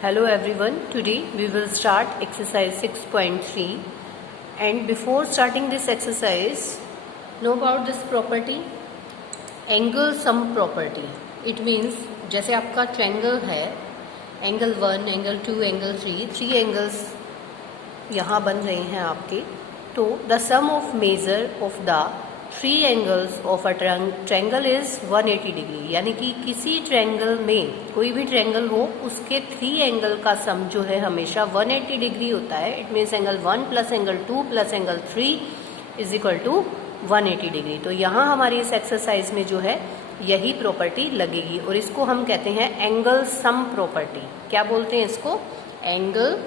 Hello everyone, today we will start exercise 6.3 and before starting this exercise, know about this property, angle sum property. It means जैसे आपका triangle है, angle 1, angle 2, angle 3, 3 angles यहाँ बन रहे हैं आपके, तो the sum of measure of the 3 angles of a triangle is 180 degree, यानी कि किसी ट्रायंगल में कोई भी ट्रायंगल हो उसके 3 एंगल का सम जो है हमेशा 180 डिग्री होता है. It means angle 1 plus angle 2 plus angle 3 is equal to 180 degree. तो यहाँ हमारी इस एक्सरसाइज में जो है यही प्रॉपर्टी लगेगी और इसको हम कहते हैं एंगल सम प्रॉपर्टी. क्या बोलते हैं इसको? Angle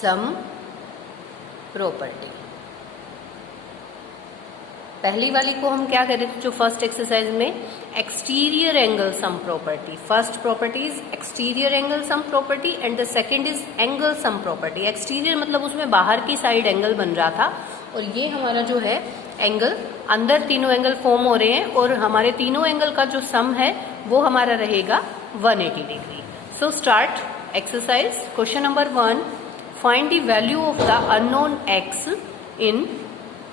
sum property. पहली वाली को हम क्या कह रहे थे जो फर्स्ट एक्सरसाइज में? Exterior angle sum property. First property is exterior angle sum property and the second is angle sum property. Exterior मतलब उसमें बाहर की साइड एंगल बन रहा था और ये हमारा जो है एंगल, अंदर तीनों एंगल फॉर्म हो रहे हैं और हमारे तीनों एंगल का जो सम है वो हमारा रहेगा 180 degree. So start exercise. Question number 1, find the value of the unknown x in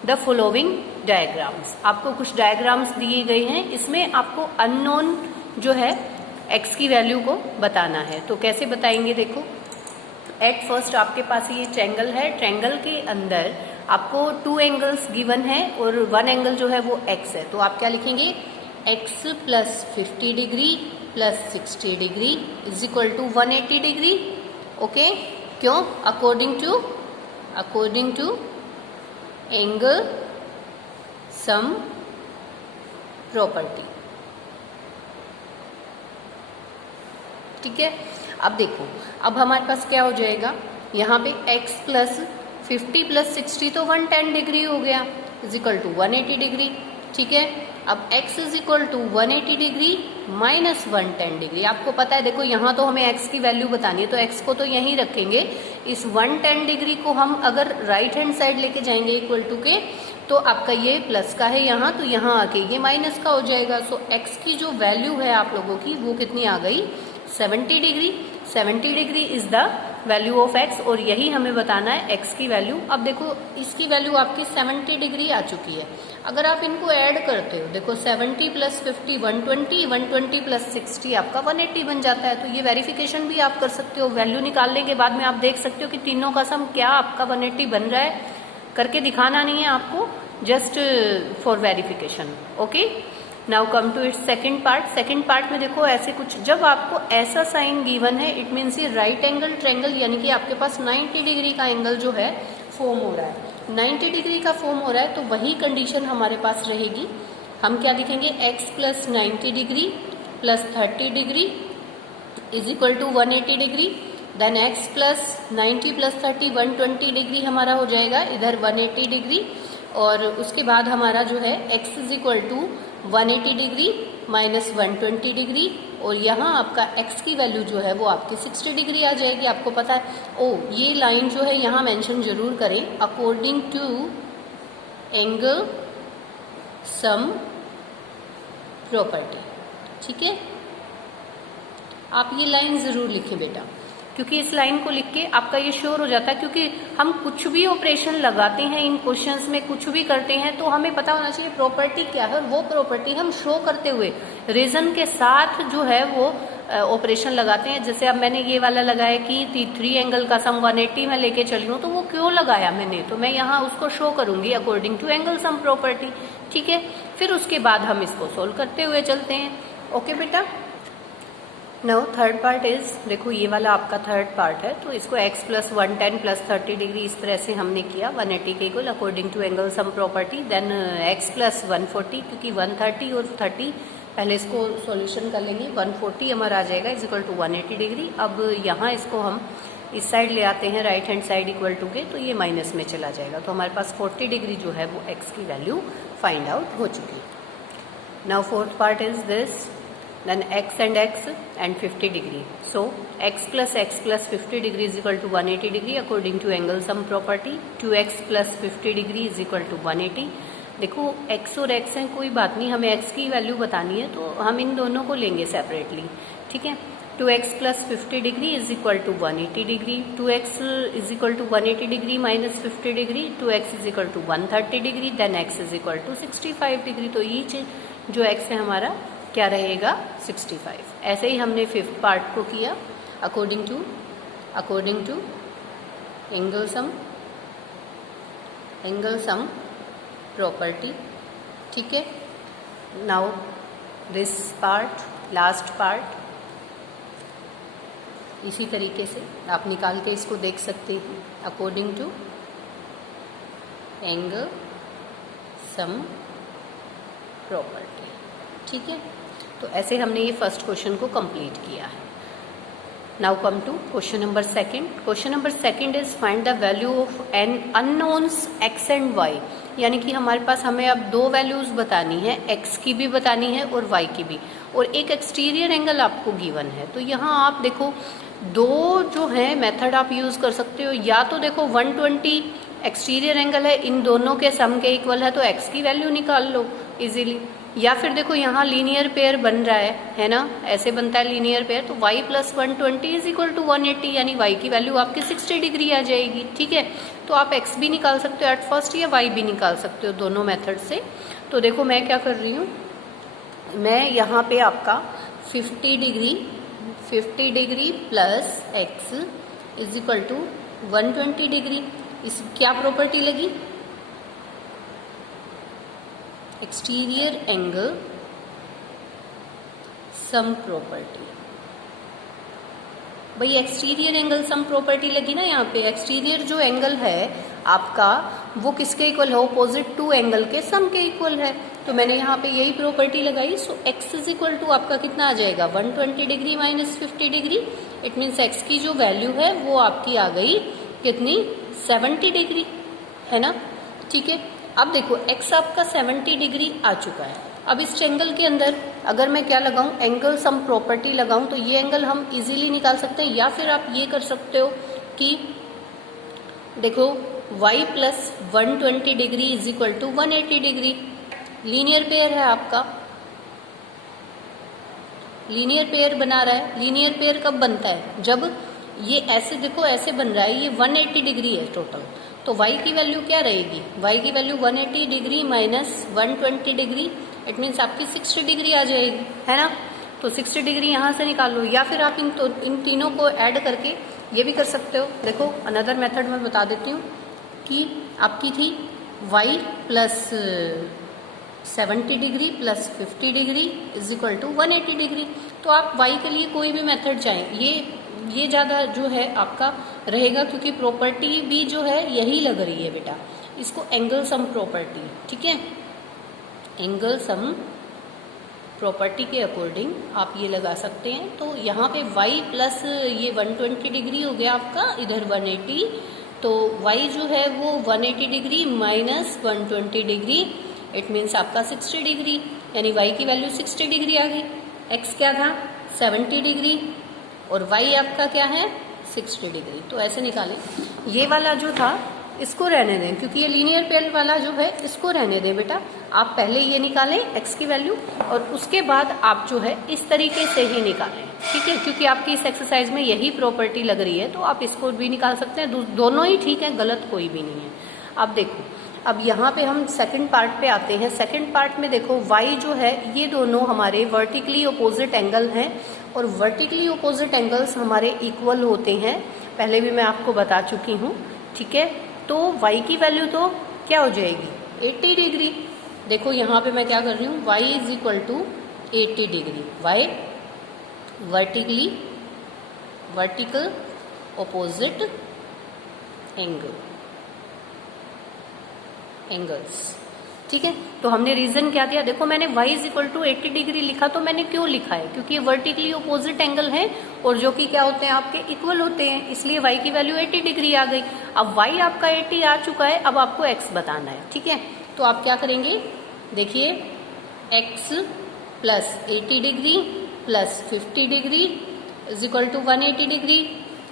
the following diagrams. आपको कुछ डायग्राम्स दिए गए हैं, इसमें आपको अननोन जो है x की वैल्यू को बताना है. तो कैसे बताएंगे? देखो, एट फर्स्ट आपके पास ये ट्रायंगल है. ट्रायंगल के अंदर आपको 2 एंगल्स गिवन है और 1 एंगल जो है वो x है. तो आप क्या लिखेंगे? x plus 50 degree plus 60 degree is equal to 180 degree. Okay, क्यों? According to angle sum property. ठीक है. अब देखो, अब हमारे पास क्या हो जाएगा यहाँ पे x प्लस 50 प्लस 60 तो 110 डिग्री हो गया इज इक्वल टू 180 डिग्री. ठीक है. अब x is equal to 180 degree minus 110 degree. आपको पता है, देखो यहाँ तो हमें x की वैल्यू बतानी है तो x को तो यहीं रखेंगे. इस 110 डिग्री को हम अगर राइट हैंड साइड लेके जाएंगे इक्वल टू के, तो आपका ये प्लस का है यहाँ, तो यहाँ आके ये माइनस का हो जाएगा. सो x की जो वैल्यू है आप लोगों की वो कितनी आ गई? 70 degree. 70 degree is the value of x और यही हमें बताना है x की वैल्यू. अब देखो, इसकी वैल्यू आपकी 70 डिग्री आ चुकी है. अगर आप इनको ऐड करते हो, देखो 70 प्लस 50 120, 120 प्लस 60 आपका 180 बन जाता है. तो ये वेरिफिकेशन भी आप कर सकते हो. वैल्यू निकालने के बाद में आप देख सकते हो कि तीनों का सम क्या आपका 180 बन रहा है. करके दिखाना नहीं है आपको, just for verification. Okay, now come to its second part. Second part में देखो ऐसे कुछ, जब आपको ऐसा साइन गिवन है इट मीन्स ये राइट एंगल ट्रायंगल, यानी कि आपके पास 90 डिग्री का एंगल जो है फॉर्म हो रहा है. 90 डिग्री का फॉर्म हो रहा है तो वही कंडीशन हमारे पास रहेगी. हम क्या लिखेंगे? x plus 90 degree plus 30 degree is equal to 180 degree. Then x plus 90 plus 30 120 degree हमारा हो जाएगा इधर 180 डिग्री. और उसके बाद हमारा जो है x is equal to 180 degree minus 120 degree और यहाँ आपका x की वैल्यू जो है वो आपकी 60 डिग्री आ जाएगी. आपको पता है, ये लाइन जो है यहाँ मेंशन जरूर करें, according to angle sum property. ठीक है, आप ये लाइन जरूर लिखें बेटा, क्योंकि इस लाइन को लिख के आपका ये श्योर हो जाता है. क्योंकि हम कुछ भी ऑपरेशन लगाते हैं इन क्वेश्चंस में, कुछ भी करते हैं तो हमें पता होना चाहिए प्रॉपर्टी क्या है, और वो प्रॉपर्टी हम शो करते हुए रीजन के साथ जो है वो ऑपरेशन लगाते हैं. जैसे अब मैंने ये वाला लगाया कि 3 एंगल का सम 180 में लेके चली हूँ, तो वो क्यों लगाया मैंने, तो मैं यहाँ उसको शो करूंगी according to angle sum property. ठीक है, फिर उसके बाद हम इसको सोल्व करते हुए चलते हैं. ओके बेटा. नाउ थर्ड पार्ट इज, देखो ये वाला आपका थर्ड पार्ट है, तो इसको x प्लस 110 प्लस 30 डिग्री इस तरह से हमने किया 180 के equal according to angle sum property. Then x plus 140, क्योंकि 130 और 30 पहले इसको सॉल्यूशन कर लेंगे, 140 हमारा आ जाएगा इज इक्वल टू 180 डिग्री. अब यहाँ इसको हम इस साइड ले आते हैं right hand side equal to के, तो ये माइनस में चला जाएगा. तो हमारे पास 40 डिग्री जो है वो x की वैल्यू फाइंड आउट हो चुकी. Now fourth part is this, then x and 50 degree. So x plus 50 degree is equal to 180 degree according to angle sum property. 2x plus 50 degree is equal to 180. देखो x और x है, कोई बात नहीं, हमें x की value बतानी है तो हम इन दोनों को लेंगे सेपरेटली. ठीक है, 2x plus 50 degree is equal to 180 degree, 2x is equal to 180 degree minus 50 degree, 2x is equal to 130 degree, then x is equal to 65 degree. तो ईच जो x है हमारा क्या रहेगा 65। ऐसे ही हमने फिफ्थ पार्ट को किया according to angle sum property. ठीक है, now this part, last part, इसी तरीके से आप निकाल के इसको देख सकते हैं according to angle sum property. ठीक है, तो ऐसे हमने ये फर्स्ट क्वेश्चन को कंप्लीट किया है। Now come to question number second. Question number second is find the value of an unknowns x and y, यानी कि हमारे पास हमें अब दो वैल्यूज बतानी है, x की भी बतानी है और y की भी, और एक एक्सटीरियर एंगल आपको गिवन है। तो यहाँ आप देखो दो जो है मेथड आप यूज कर सकते हो, या तो देखो 120 एक्सटीरियर एंगल है, इन दोनों के सम के इक्वल है तो x की वैल्यू निकाल लो इजीली, या फिर देखो यहाँ लीनियर पेयर बन रहा है ना, ऐसे बनता है लीनियर पेयर, तो y plus 120 is equal to 180, यानी y की वैल्यू आपकी 60 डिग्री आ जाएगी। ठीक है, तो आप x भी निकाल सकते हो एट फर्स्ट या y भी निकाल सकते हो दोनों मेथड से। तो देखो मैं क्या कर रही हूँ, मैं यहाँ पे आपका 50 degree plus x is equal to 120 degree, इस क्या प्रॉपर्टी लगी, एक्सटीरियर एंगल सम प्रॉपर्टी। भाई एक्सटीरियर एंगल सम प्रॉपर्टी लगी ना, यहाँ पे एक्सटीरियर जो एंगल है आपका वो किसके इक्वल है, ऑपोजिट टू एंगल के सम के इक्वल है, तो मैंने यहाँ पे यही प्रॉपर्टी लगाई। सो x इज इक्वल टू आपका कितना आ जाएगा 120 degree minus 50 degree, it means x की जो वैल्यू है वो आपकी आ गई कितनी 70 डिग्री, है ना। ठीक है, अब देखो x आपका 70 डिग्री आ चुका है। अब इस एंगल के अंदर अगर मैं क्या लगाऊं, एंगल सम प्रॉपर्टी लगाऊं, तो ये एंगल हम इजीली निकाल सकते हैं, या फिर आप ये कर सकते हो कि देखो y plus 120 degree is equal to 180 degree, linear pair है आपका, लीनियर पेयर बना रहा है। लीनियर पेयर कब बनता है, जब ये ऐसे देखो ऐसे बन रहा है, ये 180 डिग्री है टोटल, तो y की वैल्यू क्या रहेगी, y की value 180 degree minus 120 degree, it means आपकी 60 डिग्री आ जाएगी, है ना। तो 60 डिग्री यहाँ से निकाल लो, या फिर आप इन तीनों को ऐड करके ये भी कर सकते हो। देखो अनदर मेथड मैं बता देती हूँ कि आपकी थी y plus 70 degree plus 50 degree is equal to 180 degree, तो आप y के लिए कोई भी मेथड चाहें, ये ज़्यादा जो है आपका रहेगा, क्योंकि प्रॉपर्टी भी जो है यही लग रही है बेटा, इसको एंगल सम प्रॉपर्टी, ठीक है, एंगल सम प्रॉपर्टी के अकॉर्डिंग आप ये लगा सकते हैं। तो यहाँ पे y प्लस ये 120 डिग्री हो गया आपका, इधर 180, तो y जो है वो 180 degree minus 120 degree, it means आपका 60 डिग्री, यानी y की वैल्यू 60 डिग्री आ गई। x क्या था 70 डिग्री और y आपका क्या है 60 डिग्री। तो ऐसे निकालें, ये वाला जो था इसको रहने दें, क्योंकि ये लीनियर पेयर वाला जो है इसको रहने दें बेटा। आप पहले ये निकालें x की वैल्यू, और उसके बाद आप जो है इस तरीके से ही निकालें, ठीक है, क्योंकि आपकी इस एक्सरसाइज में यही प्रॉपर्टी लग रही है, तो आप इसको भी निकाल सकते हैं, दोनों ही ठीक है, गलत कोई भी नहीं है। अब देखो, अब यहाँ पे हम सेकंड पार्ट पे आते हैं। सेकंड पार्ट में देखो y जो है ये दोनों हमारे वर्टिकली अपोजिट एंगल हैं, और वर्टिकली अपोजिट एंगल्स हमारे इक्वल होते हैं, पहले भी मैं आपको बता चुकी हूँ, ठीक है। तो y की वैल्यू तो क्या हो जाएगी 80 डिग्री। देखो यहाँ पे मैं क्या कर रही हूँ, y is equal to 80 degree, y vertical opposite angles, ठीक है। तो हमने रीजन क्या दिया, देखो मैंने y is equal to 80 degree लिखा, तो मैंने क्यों लिखा है, क्योंकि ये वर्टिकली अपोजिट एंगल है और जो कि क्या होते हैं आपके इक्वल होते हैं, इसलिए y की वैल्यू 80 डिग्री आ गई। अब y आपका 80 आ चुका है, अब आपको x बताना है, ठीक है। तो आप क्या करेंगे, देखिए x plus 80 degree plus 50 degree is equal to 180 degree,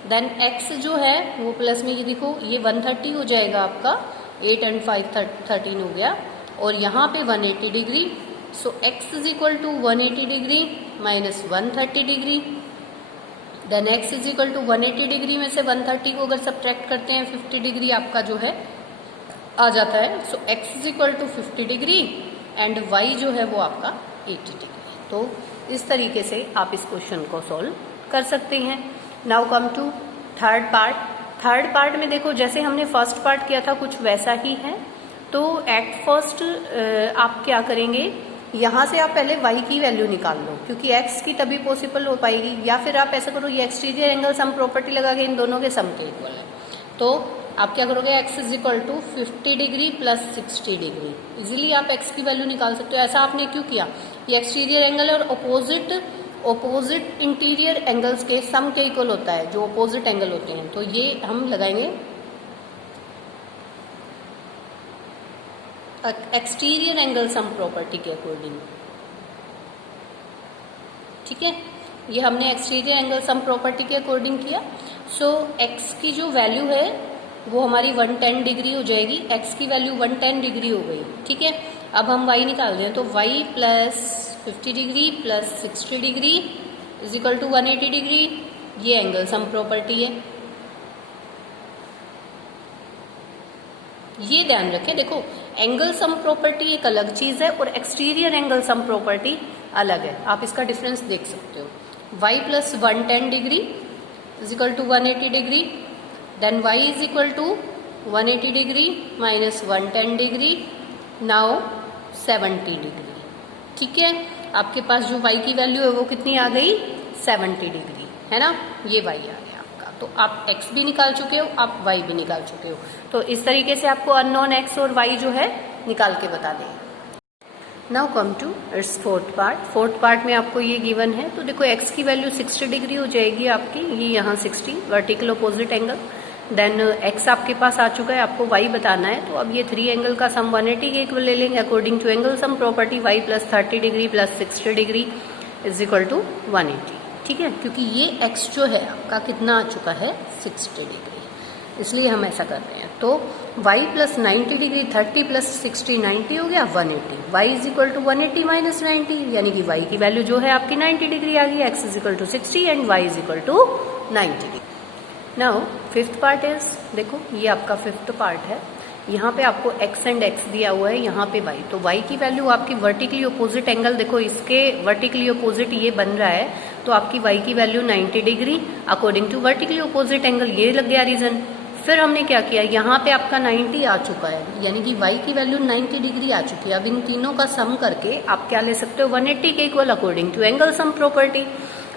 then x जो है वो प्लस में, ये देखो ये 130 हो जाएगा आपका, 8 and 5 13 हो गया, और यहाँ पे 180 degree, so x is equal to 180 degree minus 130 degree, then x is equal to 180 degree में से 130 को अगर सब्ट्रैक्ट करते हैं 50 डिग्री आपका जो है आ जाता है। So x is equal to 50 degree and y जो है वो आपका 80 डिग्री। तो इस तरीके से आप इस क्वेश्चन को सॉल्व कर सकते हैं। Now come to third part. Third part में देखो जैसे हमने फर्स्ट पार्ट किया था कुछ वैसा ही है। तो एट फर्स्ट आप क्या करेंगे, यहाँ से आप पहले y की वैल्यू निकाल लो क्योंकि x की तभी पॉसिबल हो पाएगी, या फिर आप ऐसा करो ये एक्सटीरियर एंगल सम प्रॉपर्टी लगा के इन दोनों के सम के इक्वल है। तो आप क्या करोगे, x is equal to 50 degree plus 60 degree. Easily आप x की वैल्यू निकाल सकते हो। ऐसा आपने क्यों किया, ये एक्सटीरियर एंगल और अपोजिट इंटीरियर एंगल्स के सम के इक्वल होता है, जो अपोजिट एंगल होते हैं। तो ये हम लगाएंगे एक्सटीरियर एंगल सम प्रॉपर्टी के अकॉर्डिंग। ठीक है, ये हमने एक्सटीरियर एंगल सम प्रॉपर्टी के अकॉर्डिंग किया। सो x की जो वैल्यू है वो हमारी 110 डिग्री हो जाएगी। x की वैल्यू 110 डिग्री हो गई। ठीक है, अब हम y निकाल दें तो y plus 50 degree plus 60 degree is equal to 180 degree. ये एंगल सम प्रॉपर्टी है। ये ध्यान रखें, देखो एंगल सम प्रॉपर्टी एक अलग चीज है और एक्सटीरियर एंगल सम प्रॉपर्टी अलग है। आप इसका डिफरेंस देख सकते हो। y plus 110 degree is equal to 180 degree, then y is equal to 180 degree minus 110 degree, now 70 degree. ठीक है, आपके पास जो y की वैल्यू है वो कितनी आ गई, 70 डिग्री, है ना। ये y आ गया आपका। तो आप x भी निकाल चुके हो, आप y भी निकाल चुके हो। तो इस तरीके से आपको अननोन x और y जो है निकाल के बता दें। Now come to its fourth part. Fourth part में आपको ये गिवन है। तो देखो x की वैल्यू 60 डिग्री हो जाएगी आपकी, ये यहाँ 60 vertical opposite angle. Then x आपके पास आ चुका है, आपको y बताना है। तो अब ये 3 एंगल का सम 180 के इक्वल ले लेंगे according to angle sum property. y plus 30 degree plus 60 degree is equal to 180। ठीक है, क्योंकि ये x जो है आपका कितना आ चुका है, 60 डिग्री, इसलिए हम ऐसा कर रहे हैं। तो y प्लस 90 डिग्री 30 प्लस 60 90 हो गया 180। y is equal to 180 minus 90, यानी कि y की वैल्यू जो है आपकी 90 डिग्री आ गई। x is equal to 60 and y is equal to 90 degree. Now fifth part is, देखो ये आपका फिफ्थ पार्ट है। यहाँ पे आपको x एंड x दिया हुआ है, यहाँ पे y। तो y की वैल्यू आपकी वर्टिकली अपोजिट एंगल, देखो इसके वर्टिकली अपोजिट ये बन रहा है, तो आपकी y की value 90 degree according to vertically opposite angle, ये लग गया रीजन। फिर हमने क्या किया, यहाँ पे आपका 90 आ चुका है, यानी कि y की वैल्यू 90 डिग्री आ चुकी है। अब इन तीनों का सम करके आप क्या ले सकते हो, 180 के equal according to angle sum property.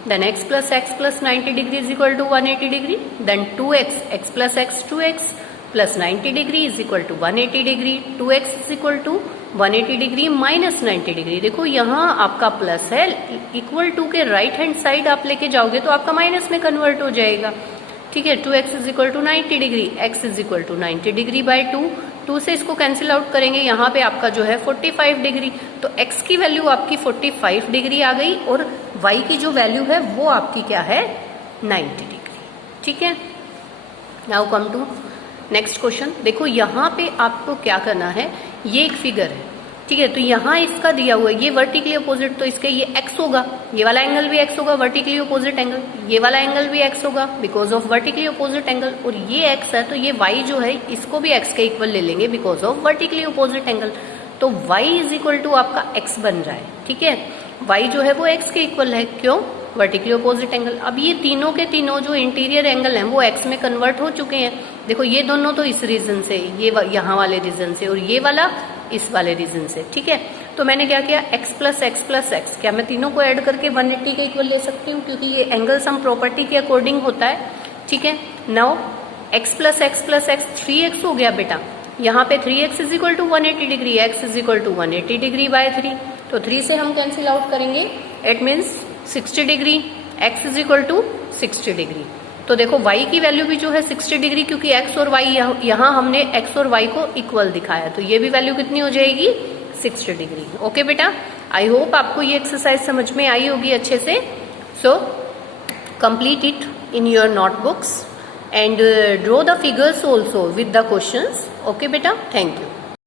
Then x plus 90 degree is equal to 180 degree, then 2x plus x 2x plus 90 degree is equal to 180 degree. 2x is equal to 180 degree minus 90 degree. देखो यहाँ आपका plus है, equal to के right hand side आप लेके जाओगे तो आपका माइनस में कन्वर्ट हो जाएगा। ठीक है, 2x is equal to 90 degree, x is equal to 90 degree by 2 से इसको कैंसिल आउट करेंगे, यहाँ पे आपका जो है 45 डिग्री। तो x की वैल्यू आपकी 45 डिग्री आ गई और y की जो वैल्यू है वो आपकी क्या है, 90 डिग्री। ठीक है, now come to next question. देखो यहाँ पे आपको क्या करना है, ये एक फिगर है। ठीक है, तो यहाँ इसका दिया हुआ है ये वर्टिकली अपोजिट, तो इसके ये x होगा, ये वाला एंगल भी x होगा वर्टिकली अपोजिट एंगल, ये वाला एंगल भी x होगा because of vertically opposite angle, और ये x है तो ये y जो है इसको भी x के इक्वल ले लेंगे because of vertically opposite angle. तो y इज इक्वल टू आपका x बन रहा है। ठीक है, y जो है वो x के इक्वल है, क्यों, वर्टिकली अपोजिट एंगल। अब ये तीनों के तीनों जो इंटीरियर एंगल हैं वो x में कन्वर्ट हो चुके हैं। देखो ये दोनों तो इस रीजन से, ये यहाँ वाले रीजन से, और ये वाला इस वाले रीजन से। ठीक है, तो मैंने क्या किया, x प्लस x, क्या मैं तीनों को ऐड करके 180 के इक्वल ले सकती हूँ, क्योंकि ये एंगल सम प्रॉपर्टी के अकॉर्डिंग होता है। ठीक है, now x plus x 3x हो गया बेटा, यहाँ पे 3x is equal to 180 degree, x is equal to 180 degree by 3। तो 3 से हम कैंसिल आउट करेंगे, it means 60 degree, x is equal to 60 degree. तो देखो y की वैल्यू भी जो है 60 डिग्री, क्योंकि x और y यहाँ हमने x और y को इक्वल दिखाया, तो ये भी वैल्यू कितनी हो जाएगी, 60 डिग्री। ओके बेटा, आई होप आपको ये एक्सरसाइज समझ में आई होगी अच्छे से। So complete it in your notebooks and draw the figures also with the questions. Okay बेटा, थैंक यू।